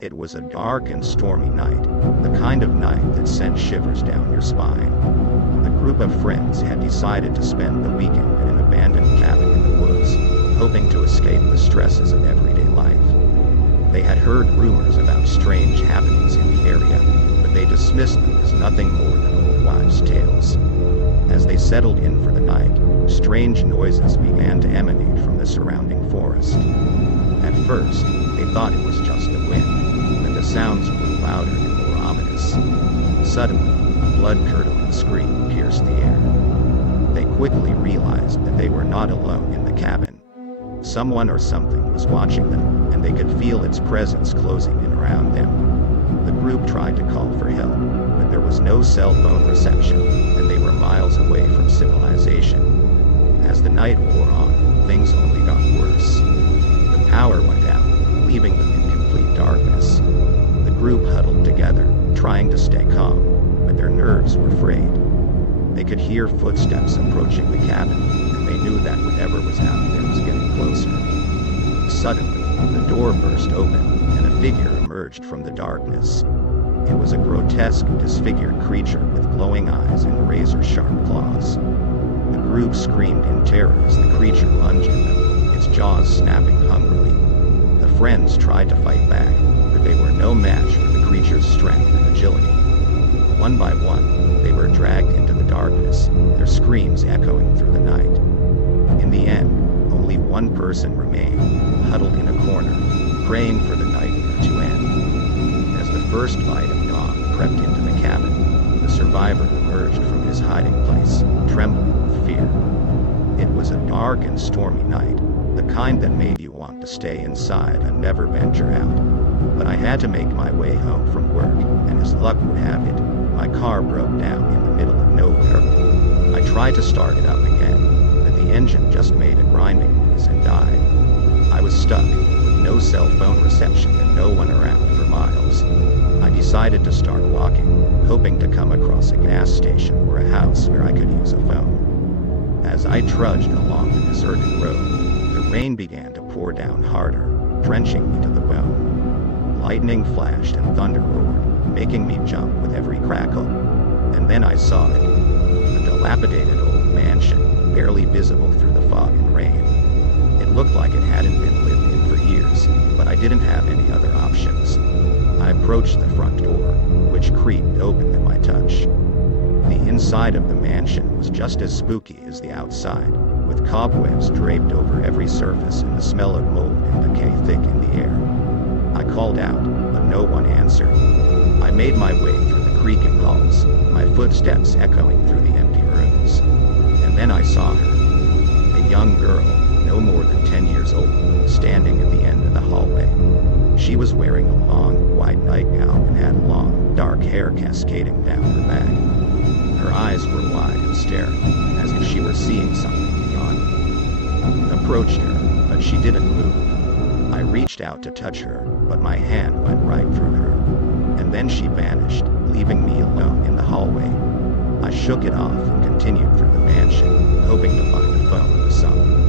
It was a dark and stormy night, the kind of night that sent shivers down your spine. A group of friends had decided to spend the weekend in an abandoned cabin in the woods, hoping to escape the stresses of everyday life. They had heard rumors about strange happenings in the area, but they dismissed them as nothing more than old wives' tales. As they settled in for the night, strange noises began to emanate from the surrounding forest. At first, they thought it was just the wind, but the sounds grew louder and more ominous. Suddenly, a blood-curdling scream pierced the air. They quickly realized that they were not alone in the cabin. Someone or something was watching them, and they could feel its presence closing in around them. The group tried to call for help, but there was no cell phone reception, and they were miles away from civilization. As the night wore on, things only got worse. The power went out, leaving them in complete darkness. The group huddled together, trying to stay calm, but their nerves were frayed. They could hear footsteps approaching the cabin, and they knew that whatever was out there was getting closer. Suddenly, the door burst open, and a figure emerged from the darkness. It was a grotesque, disfigured creature with glowing eyes and razor-sharp claws. The group screamed in terror as the creature lunged at them, its jaws snapping hungrily. The friends tried to fight back, but they were no match for the creature's strength and agility. One by one, they were dragged into the darkness, their screams echoing through the night. In the end, only one person remained, huddled in a corner, praying for the nightmare to end. As the first light of dawn crept into the cabin, the survivor emerged from his hiding place, trembling with fear. It was a dark and stormy night, the kind that made you want to stay inside and never venture out. But I had to make my way home from work, and as luck would have it, my car broke down in the middle of nowhere. I tried to start it up again, but the engine just made a grinding noise and died. I was stuck, with no cell phone reception and no one around for miles. I decided to start walking, hoping to come across a gas station or a house where I could use a phone. As I trudged along the deserted road, the rain began to pour down harder, drenching me to the bone. Lightning flashed and thunder roared, making me jump with every crackle. And then I saw it. A dilapidated old mansion, barely visible through the fog and rain. It looked like it hadn't been lived in for years, but I didn't have any other options. I approached the front door, which creaked open at my touch. The inside of the mansion was just as spooky as the outside, with cobwebs draped over every surface and the smell of mold and decay thick in the air. I called out, but no one answered. I made my way through the creaking halls, my footsteps echoing through the empty rooms. And then I saw her. A young girl, no more than 10 years old, standing at the end of the hallway. She was wearing a long, white nightgown and had long, dark hair cascading down her back. Her eyes were wide and staring, as if she were seeing something beyond me. I approached her, but she didn't move. I reached out to touch her, but my hand went right through her. And then she vanished, leaving me alone in the hallway. I shook it off and continued through the mansion, hoping to find a phone or something.